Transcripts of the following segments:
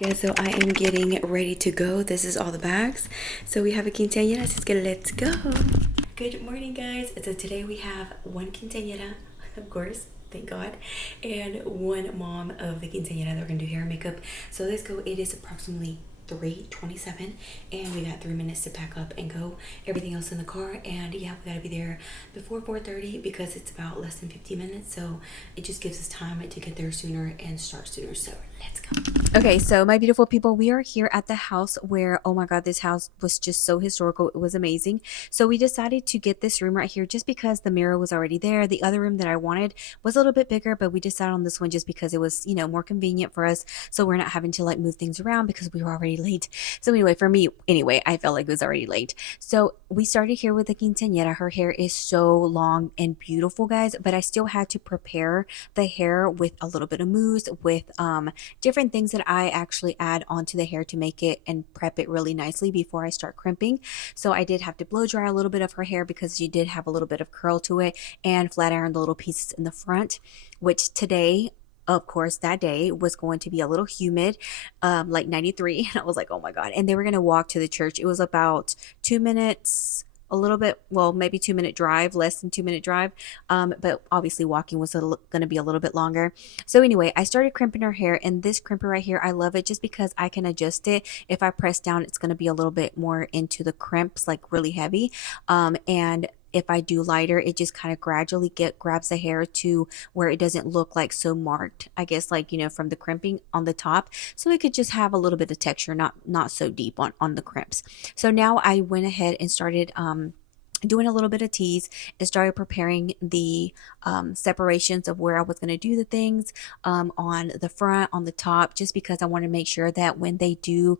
Guys, so I am getting ready to go. This is all the bags. So we have a quinceañera, así que let's go. Good morning, guys. So today we have one quinceañera, of course, thank God, and one mom of the quinceañera that we're gonna do hair and makeup. So let's go. It is approximately 3:27 and we got 3 minutes to pack up and go. Everything else in the car, and yeah, we gotta be there before 4:30 because it's about less than 50 minutes, so it just gives us time to get there sooner and start sooner. So let's go. Okay, so my beautiful people, we are here at the house where, oh my god, this house was just so historical. It was amazing. So we decided to get this room right here just because the mirror was already there. The other room that I wanted was a little bit bigger, but we decided on this one just because it was, more convenient for us, so we're not having to like move things around because we were already late. So anyway, for me, anyway, I felt like it was already late. So we started here with the quinceañera. Her hair is so long and beautiful, guys, but I still had to prepare the hair with a little bit of mousse, with different things that I actually add onto the hair to make it and prep it really nicely before I start crimping. So I did have to blow dry a little bit of her hair because she did have a little bit of curl to it, and flat iron the little pieces in the front, which today, of course, that day was going to be a little humid, like 93. And I was like, oh my God. And they were going to walk to the church. It was about 2 minutes, a little bit, well, maybe 2 minute drive, less than 2 minute drive. But obviously walking was going to be a little bit longer. So anyway, I started crimping her hair, and this crimper right here, I love it just because I can adjust it. If I press down, it's going to be a little bit more into the crimps, like really heavy. And if I do lighter, it just kind of gradually grabs the hair to where it doesn't look like so marked, I guess, like, from the crimping on the top. So it could just have a little bit of texture, not so deep on the crimps. So now I went ahead and started doing a little bit of tease and started preparing the separations of where I was going to do the things on the front, on the top, just because I want to make sure that when they do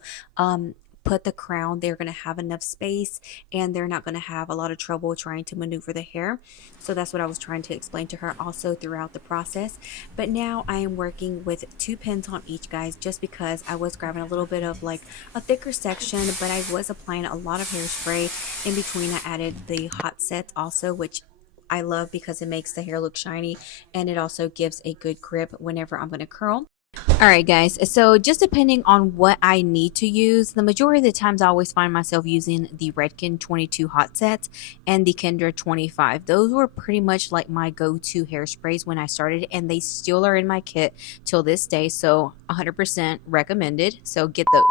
put the crown, they're going to have enough space and they're not going to have a lot of trouble trying to maneuver the hair. So that's what I was trying to explain to her also throughout the process. But now I am working with 2 pins on each, guys, just because I was grabbing a little bit of like a thicker section, but I was applying a lot of hairspray in between. I added the hot sets also, which I love because it makes the hair look shiny, and it also gives a good grip whenever I'm going to curl. All right, guys, so just depending on what I need to use, the majority of the times I always find myself using the Redken 22 hot sets and the Kendra 25. Those were pretty much like my go-to hairsprays when I started, and they still are in my kit till this day, so 100% recommended. So get those.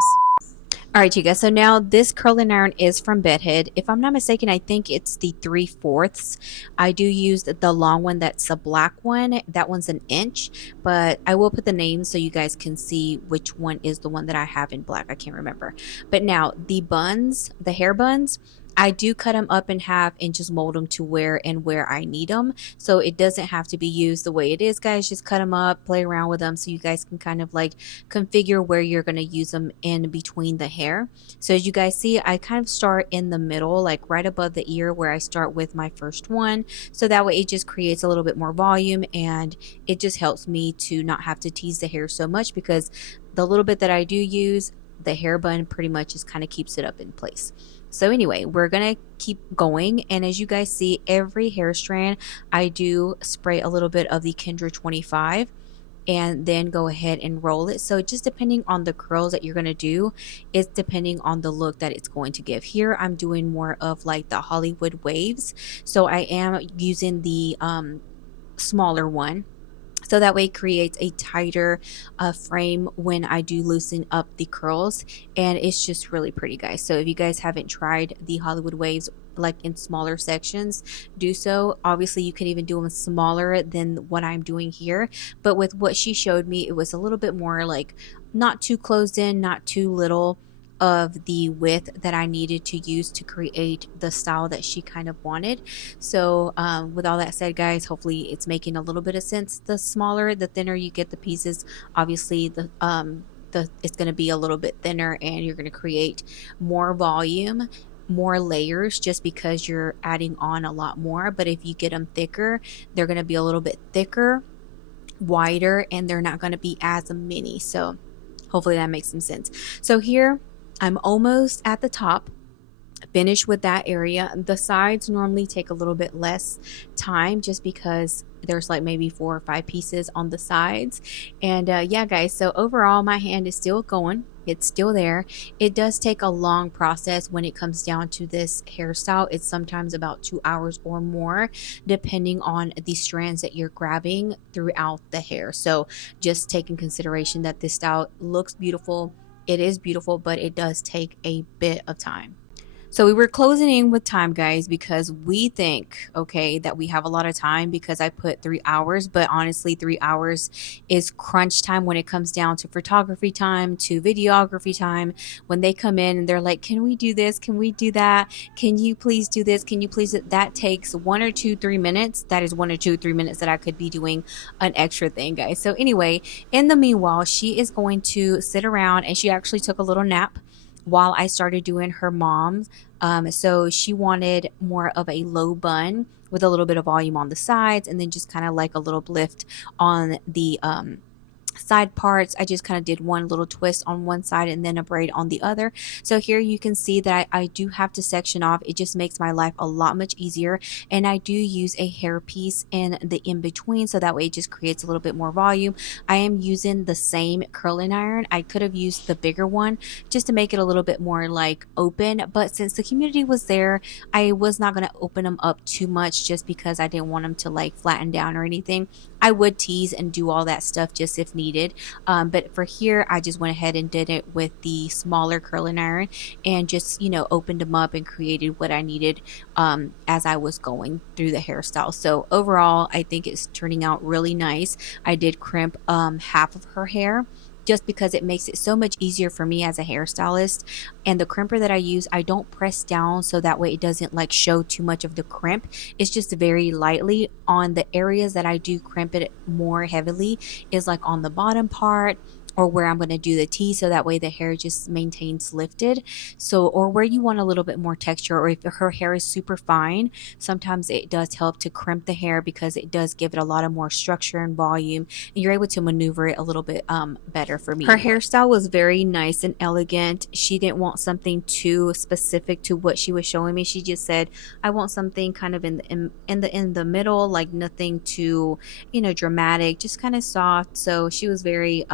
All right, you guys, so now this curling iron is from Bedhead. If I'm not mistaken, I think it's the 3/4. I do use the long one, that's the black one. That one's an inch, but I will put the name so you guys can see which one is the one that I have in black. I can't remember. But now the buns, the hair buns, I do cut them up in half and just mold them to where I need them. So it doesn't have to be used the way it is, guys. Just cut them up, play around with them so you guys can kind of like configure where you're going to use them in between the hair. So as you guys see, I kind of start in the middle, like right above the ear where I start with my first one. So that way it just creates a little bit more volume, and it just helps me to not have to tease the hair so much, because the little bit that I do use, the hair bun pretty much just kind of keeps it up in place. So anyway, we're gonna keep going, and as you guys see, every hair strand I do spray a little bit of the Kendra 25 and then go ahead and roll it. So just depending on the curls that you're gonna do, it's depending on the look that it's going to give. Here I'm doing more of like the Hollywood waves, so I am using the smaller one, so that way it creates a tighter frame when I do loosen up the curls, and it's just really pretty, guys. So if you guys haven't tried the Hollywood waves like in smaller sections, do so. Obviously you can even do them smaller than what I'm doing here, but with what she showed me, it was a little bit more like not too closed in, not too little of the width that I needed to use to create the style that she kind of wanted. So with all that said, guys, hopefully it's making a little bit of sense. The smaller, the thinner you get the pieces, obviously the it's going to be a little bit thinner, and you're going to create more volume, more layers, just because you're adding on a lot more. But if you get them thicker, they're going to be a little bit thicker, wider, and they're not going to be as many. So hopefully that makes some sense. So here I'm almost at the top. finish with that area. The sides normally take a little bit less time just because there's like maybe 4 or 5 pieces on the sides. And yeah, guys, so overall, my hand is still going. It's still there. It does take a long process when it comes down to this hairstyle. It's sometimes about 2 hours or more, depending on the strands that you're grabbing throughout the hair. So just take in consideration that this style looks beautiful. It is beautiful, but it does take a bit of time. So we were closing in with time, guys, because we think, okay, that we have a lot of time because I put 3 hours, but honestly, 3 hours is crunch time when it comes down to photography time, to videography time. When they come in and they're like, can we do this? Can we do that? Can you please do this? Can you please? That takes 1 or 2, 3 minutes. That is 1 or 2, 3 minutes that I could be doing an extra thing, guys. So anyway, in the meanwhile, she is going to sit around and she actually took a little nap while I started doing her mom's. So she wanted more of a low bun with a little bit of volume on the sides and then just kind of like a little lift on the side parts. I just kind of did one little twist on one side and then a braid on the other. So here you can see that I do have to section off. It just makes my life a lot much easier. And I do use a hair piece in the in between, so that way it just creates a little bit more volume. I am using the same curling iron. I could have used the bigger one just to make it a little bit more like open, but since the community was there, I was not going to open them up too much just because I didn't want them to like flatten down or anything. I would tease and do all that stuff just if needed. But for here, I just went ahead and did it with the smaller curling iron and just, opened them up and created what I needed as I was going through the hairstyle. So overall, I think it's turning out really nice. I did crimp half of her hair just because it makes it so much easier for me as a hairstylist. And the crimper that I use, I don't press down so that way it doesn't like show too much of the crimp. It's just very lightly on the areas that I do crimp it more heavily is like on the bottom part or where I'm going to do the T, so that way the hair just maintains lifted. So, or where you want a little bit more texture, or if her hair is super fine, sometimes it does help to crimp the hair because it does give it a lot of more structure and volume, and you're able to maneuver it a little bit better for me. Her hairstyle was very nice and elegant. She didn't want something too specific to what she was showing me. She just said, I want something kind of in the middle, like nothing too, dramatic, just kind of soft. So she was very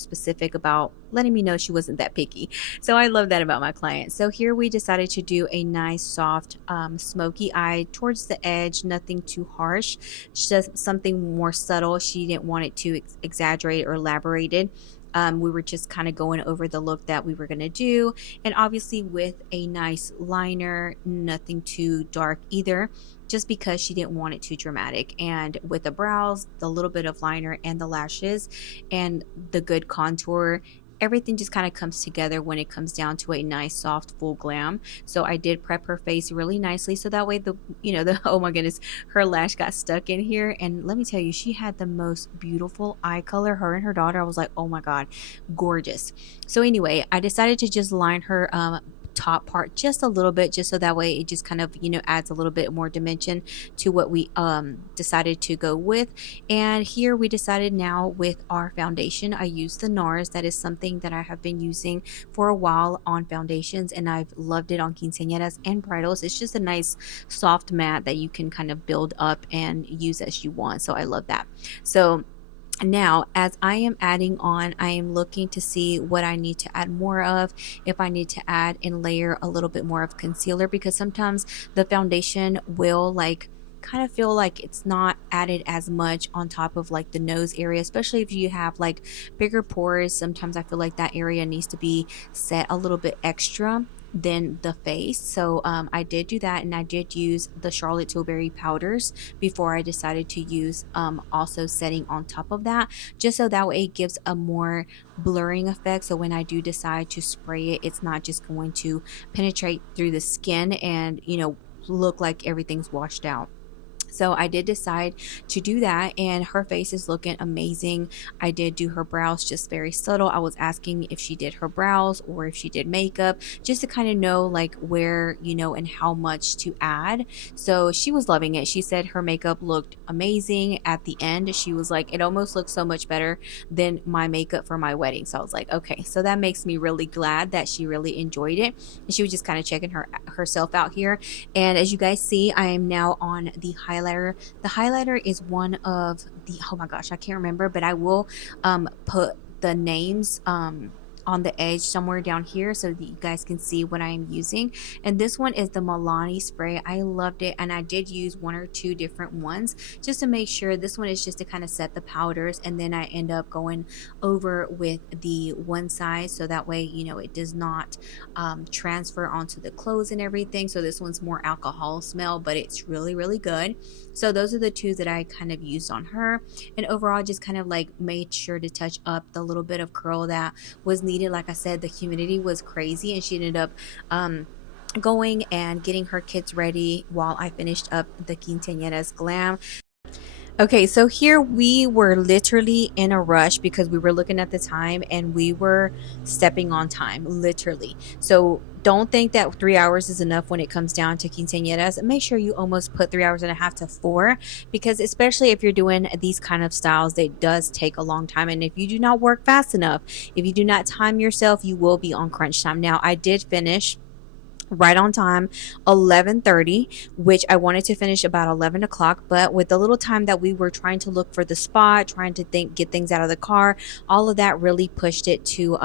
specific about letting me know she wasn't that picky. So I love that about my clients. So here we decided to do a nice soft smoky eye towards the edge, nothing too harsh, just something more subtle. She didn't want it too exaggerated or elaborated. We were just kind of going over the look that we were going to do, and obviously with a nice liner, nothing too dark either, just because she didn't want it too dramatic. And with the brows, the little bit of liner and the lashes and the good contour, everything just kind of comes together when it comes down to a nice soft full glam. So I did prep her face really nicely so that way the oh my goodness, her lash got stuck in here. And let me tell you, she had the most beautiful eye color. Her and her daughter, I was like, oh my god, gorgeous. So anyway, I decided to just line her top part just a little bit, just so that way it just kind of adds a little bit more dimension to what we decided to go with. And here we decided now with our foundation, I used the NARS. That is something that I have been using for a while on foundations, and I've loved it on quinceañeras and bridals. It's just a nice soft matte that you can kind of build up and use as you want, so I love that. So now, as I am adding on, I am looking to see what I need to add more of, if I need to add and layer a little bit more of concealer, because sometimes the foundation will kind of feel like it's not added as much on top of like the nose area, especially if you have like bigger pores. Sometimes I feel like that area needs to be set a little bit extra than the face. So I did do that, and I did use the Charlotte Tilbury powders before I decided to use also setting on top of that, just so that way it gives a more blurring effect. So when I do decide to spray it, it's not just going to penetrate through the skin and look like everything's washed out. So I did decide to do that, and her face is looking amazing. I did do her brows just very subtle. I was asking if she did her brows or if she did makeup, just to kind of know like where, and how much to add. So she was loving it. She said her makeup looked amazing at the end. She was like, it almost looks so much better than my makeup for my wedding. So I was like, okay, so that makes me really glad that she really enjoyed it. And she was just kind of checking herself out here. And as you guys see, I am now on the highlighter. The highlighter is one of the, oh my gosh, I can't remember, but I will put the names on the edge somewhere down here so that you guys can see what I am using. And this one is the Milani spray. I loved it, and I did use one or two different ones just to make sure. This one is just to kind of set the powders, and then I end up going over with the one side so that way it does not transfer onto the clothes and everything. So this one's more alcohol smell, but it's really, really good. So those are the two that I kind of used on her, and overall just kind of like made sure to touch up the little bit of curl that was needed. Like I said, the humidity was crazy, and she ended up going and getting her kids ready while I finished up the quinceañera's glam. Okay, so here we were literally in a rush because we were looking at the time and we were stepping on time, literally. So don't think that 3 hours is enough when it comes down to quinceañeras. Make sure you almost put 3 hours and a half to 4, because especially if you're doing these kind of styles, it does take a long time. And if you do not work fast enough, if you do not time yourself, you will be on crunch time. Now, I did finish right on time, 11:30, which I wanted to finish about 11 o'clock, but with the little time that we were trying to look for the spot, trying to get things out of the car, all of that really pushed it to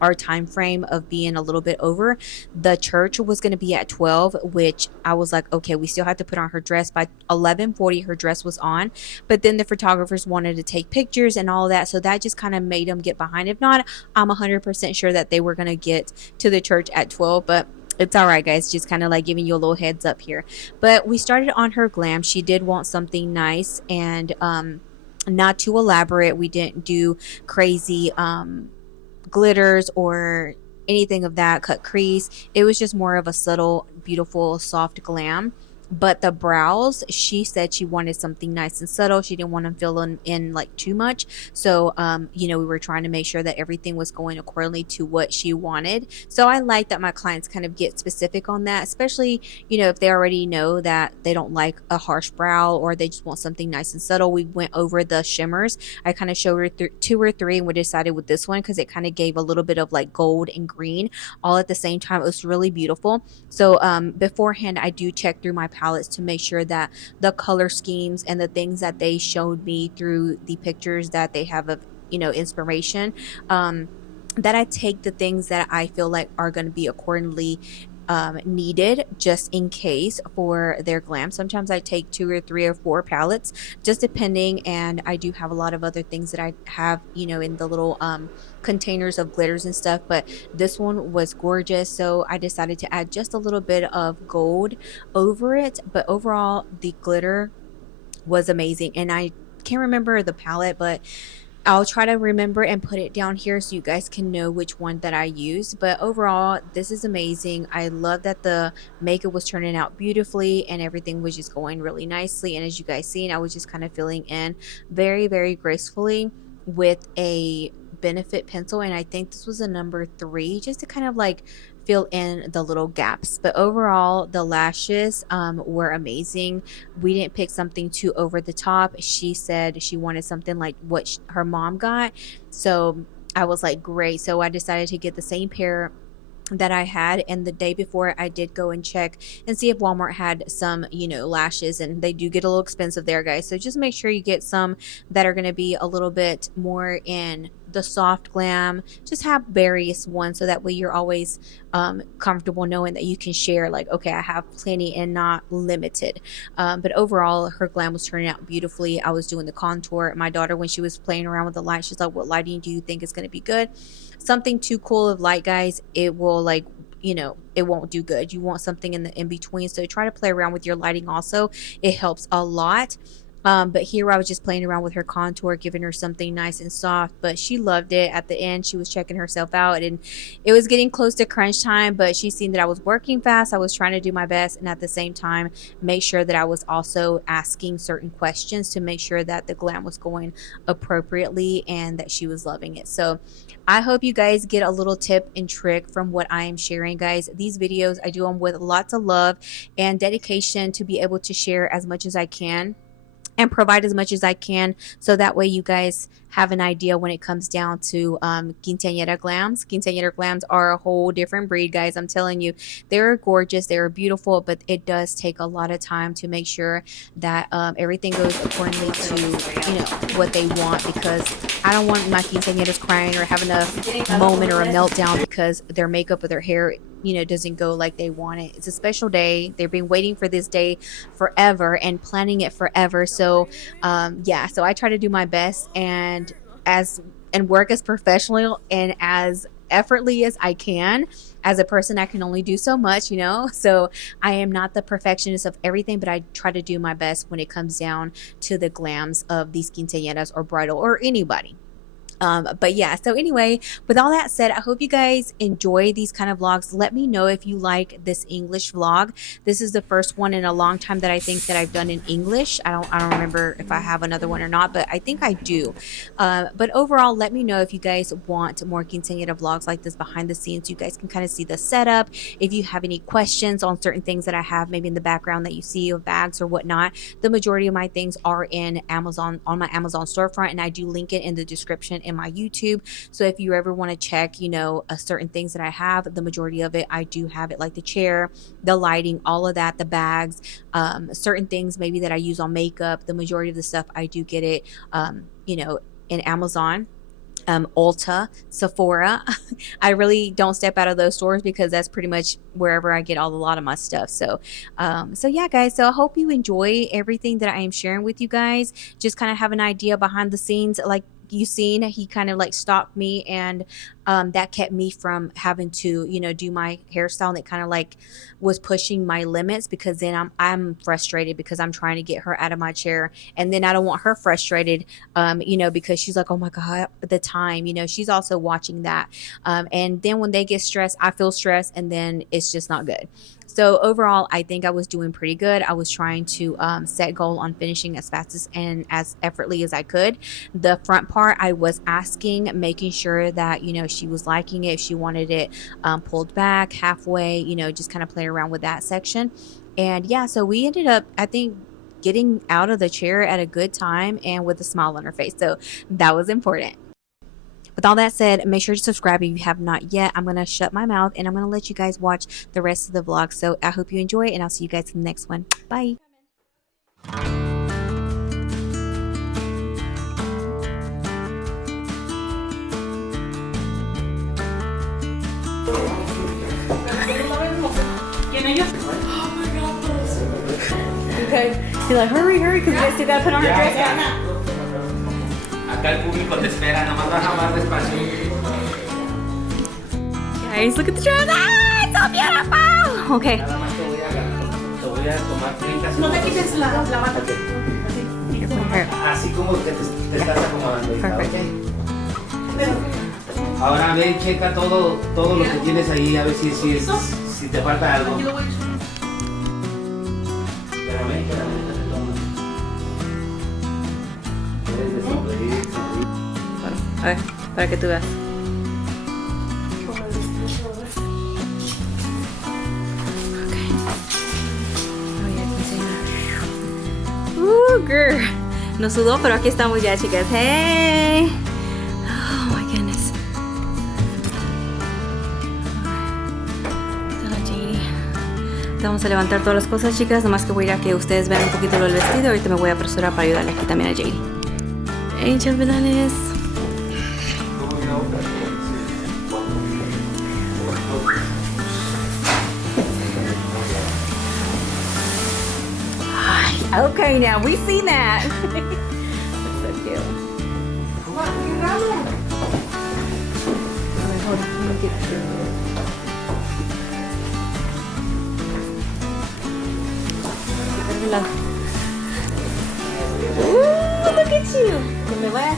our time frame of being a little bit over. The church was going to be at 12, which I was like, okay, we still have to put on her dress. By 11:40 her dress was on, but then the photographers wanted to take pictures and all of that, so that just kind of made them get behind. If not, I'm 100% sure that they were going to get to the church at 12, but it's all right, guys, just kind of like giving you a little heads up here. But we started on her glam. She did want something nice and not too elaborate. We didn't do crazy glitters or anything of that, cut crease. It was just more of a subtle, beautiful, soft glam. But the brows, she said she wanted something nice and subtle. She didn't want to fill in like too much. So, we were trying to make sure that everything was going accordingly to what she wanted. So I like that my clients kind of get specific on that, especially, if they already know that they don't like a harsh brow or they just want something nice and subtle. We went over the shimmers. I kind of showed her two or three, and we decided with this one because it kind of gave a little bit of like gold and green all at the same time. It was really beautiful. So beforehand, I do check through my palettes to make sure that the color schemes and the things that they showed me through the pictures that they have of inspiration, that I take the things that I feel like are going to be accordingly needed just in case for their glam. Sometimes I take 2 or 3 or 4 palettes, just depending, and I do have a lot of other things that I have in the little containers of glitters and stuff, but this one was gorgeous, so I decided to add just a little bit of gold over it. But overall, the glitter was amazing, and I can't remember the palette, but I'll try to remember and put it down here so you guys can know which one that I used. But overall, this is amazing. I love that the makeup was turning out beautifully and everything was just going really nicely. And as you guys seen, I was just kind of filling in very, very gracefully with a Benefit pencil. And I think this was a number 3, just to kind of like fill in the little gaps. But overall, the lashes were amazing. We didn't pick something too over the top. She said she wanted something like what her mom got, so I was like, great. So I decided to get the same pair that I had, and the day before I did go and check and see if Walmart had some lashes, and they do get a little expensive there, guys. So just make sure you get some that are going to be a little bit more in the soft glam. Just have various ones so that way you're always comfortable knowing that you can share, like, okay, I have plenty and not limited. But overall, her glam was turning out beautifully. I was doing the contour. My daughter, when she was playing around with the light, she's like, what lighting do you think is going to be good? Something too cool of light, guys, it will like it won't do good. You want something in the in between, so try to play around with your lighting also. It helps a lot. But here I was just playing around with her contour, giving her something nice and soft. But she loved it. At the end, she was checking herself out, and it was getting close to crunch time. But she seen that I was working fast. I was trying to do my best, and at the same time, make sure that I was also asking certain questions to make sure that the glam was going appropriately and that she was loving it. So I hope you guys get a little tip and trick from what I am sharing, guys. These videos, I do them with lots of love and dedication to be able to share as much as I can and provide as much as I can, so that way you guys have an idea when it comes down to quinceañera glams. Quinceañera glams are a whole different breed, guys. I'm telling you, they're gorgeous, they're beautiful, but it does take a lot of time to make sure that everything goes accordingly to, you know, what they want, because I don't want my quinceañeras crying or having a moment or a meltdown because their makeup or their hair, you know, doesn't go like they want it. It's a special day. They've been waiting for this day forever and planning it forever. So yeah, so I try to do my best and work as professional and as effortlessly as I can. As a person, I can only do so much, you know, so I am not the perfectionist of everything, but I try to do my best when it comes down to the glams of these quinceañeras or bridal or anybody. But yeah, so anyway, with all that said, I hope you guys enjoy these kind of vlogs. Let me know if you like this English vlog. This is the first one in a long time that I think that I've done in English. I don't remember if I have another one or not, but I think I do. But overall, let me know if you guys want more quinceañera vlogs like this behind the scenes. You guys can kind of see the setup. If you have any questions on certain things that I have maybe in the background that you see of bags or whatnot, the majority of my things are in Amazon, on my Amazon storefront, and I do link it in the description in my YouTube. So if you ever want to check, you know, certain things that I have, the majority of it, I do have it, like the chair, the lighting, all of that, the bags, certain things maybe that I use on makeup. The majority of the stuff I do get it, you know, in Amazon, Ulta, Sephora. I really don't step out of those stores because that's pretty much wherever I get a lot of my stuff. So so yeah, guys, so I hope you enjoy everything that I am sharing with you guys. Just kind of have an idea behind the scenes. Like you seen, he kind of like stopped me, and that kept me from having to, you know, do my hairstyle, and it kind of like was pushing my limits, because then I'm frustrated because I'm trying to get her out of my chair, and then I don't want her frustrated, you know, because she's like, oh my god, the time, you know, she's also watching that, and then when they get stressed, I feel stressed, and then it's just not good. So overall, I think I was doing pretty good. I was trying to set goal on finishing as fast and as effortlessly as I could. The front part, I was asking, making sure that, you know, she was liking it, if she wanted it pulled back halfway, you know, just kind of play around with that section. And yeah, so we ended up, I think, getting out of the chair at a good time and with a smile on her face. So that was important. With all that said, make sure to subscribe if you have not yet. I'm going to shut my mouth and I'm going to let you guys watch the rest of the vlog. So I hope you enjoy, and I'll see you guys in the next one. Bye. Okay. You're like, hurry, hurry, because you guys still got to put on her dress. Acá el público te espera, nomás baja más despacio. Guys, look at the dress. Ah, it's so beautiful. Okay. Nada más te voy a tomar 30 segundos. No te quites la bata. Así como que te estás acomodando. Perfect. Ahora ve, checa todo lo que tienes ahí, a ver si te falta algo. Espérame. Debes de sonreír. A ver, para que tú veas. Girl. No sudó, pero aquí estamos ya, chicas. Hey. Oh my goodness. Vamos a levantar todas las cosas, chicas. Nomás que voy a ir a que ustedes vean un poquito lo del vestido. Ahorita me voy a apresurar para ayudarle aquí también a JD. Hey, chambelanes. Okay, now we seen that. That's so cute. Hold on, let me get through.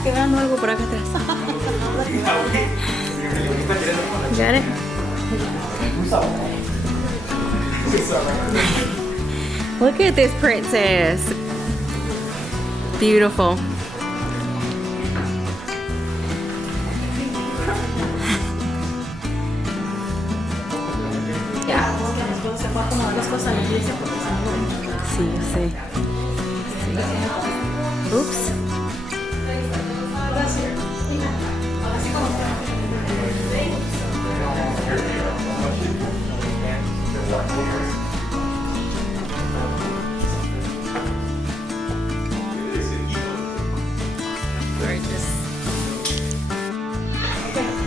quebrando algo por acá atrás. Got it? Look at this princess. Beautiful. Sí, yo sé. Sí. Oops.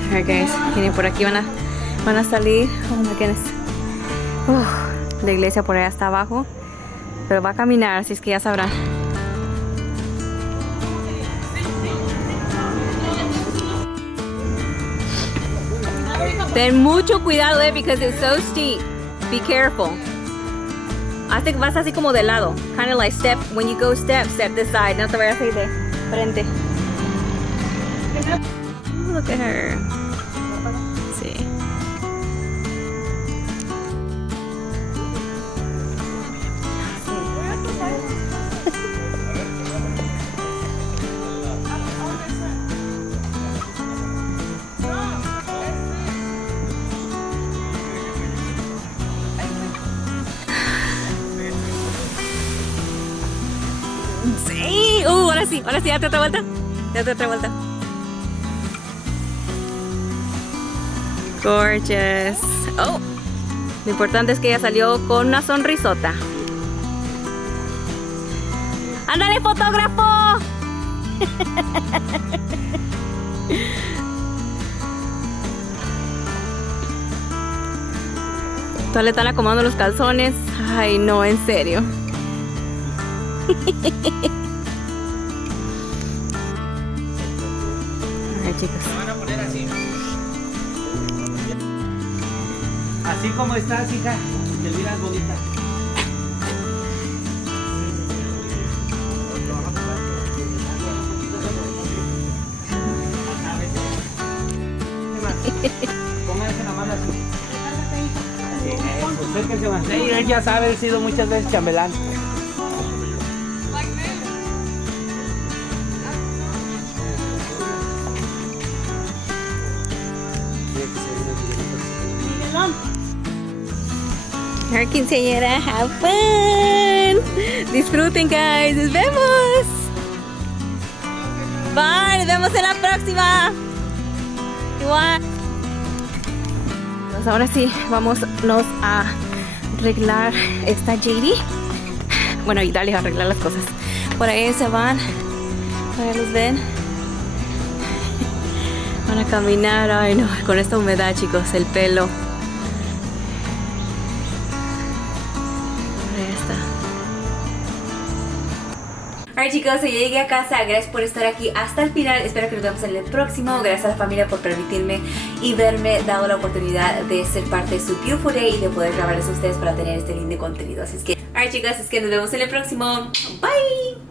Alright guys, miren, por aquí van a salir. Oh my goodness. La iglesia por allá está abajo, pero va a caminar, así es que ya sabrán. Ten mucho cuidado, because it's so steep. Be careful. Hazte que vas así como de lado. Kind of like step, when you go step this side. No te vayas a ir de frente. Look at her. Sí. Sí, ahora sí, date otra vuelta. Date otra vuelta. Gorgeous. Oh, lo importante es que ella salió con una sonrisota. ¡Ándale, fotógrafo! Todavía le están acomodando los calzones. Ay, no, en serio. Ay, chicos. Se van a poner así. Así como estás, hija, te miras bonita. Pónganse la mano así. Acérquense más. Sí, él ya sabe, he sido muchas veces chambelán. Her quinceañera, have fun. Disfruten, guys. Nos vemos. Bye. Nos vemos en la próxima. Igual. Pues ahora sí, vámonos a arreglar esta JD. Bueno, ayudarles a arreglar las cosas. Por ahí se van. Por ahí los ven. Van a caminar. Ay, no. Con esta humedad, chicos. El pelo. Alright chicos, yo llegué a casa, gracias por estar aquí hasta el final, espero que nos vemos en el próximo, gracias a la familia por permitirme y verme dado la oportunidad de ser parte de su Beautiful Day y de poder grabarles a ustedes para tener este lindo contenido, así es que, alright chicos, es que nos vemos en el próximo, bye.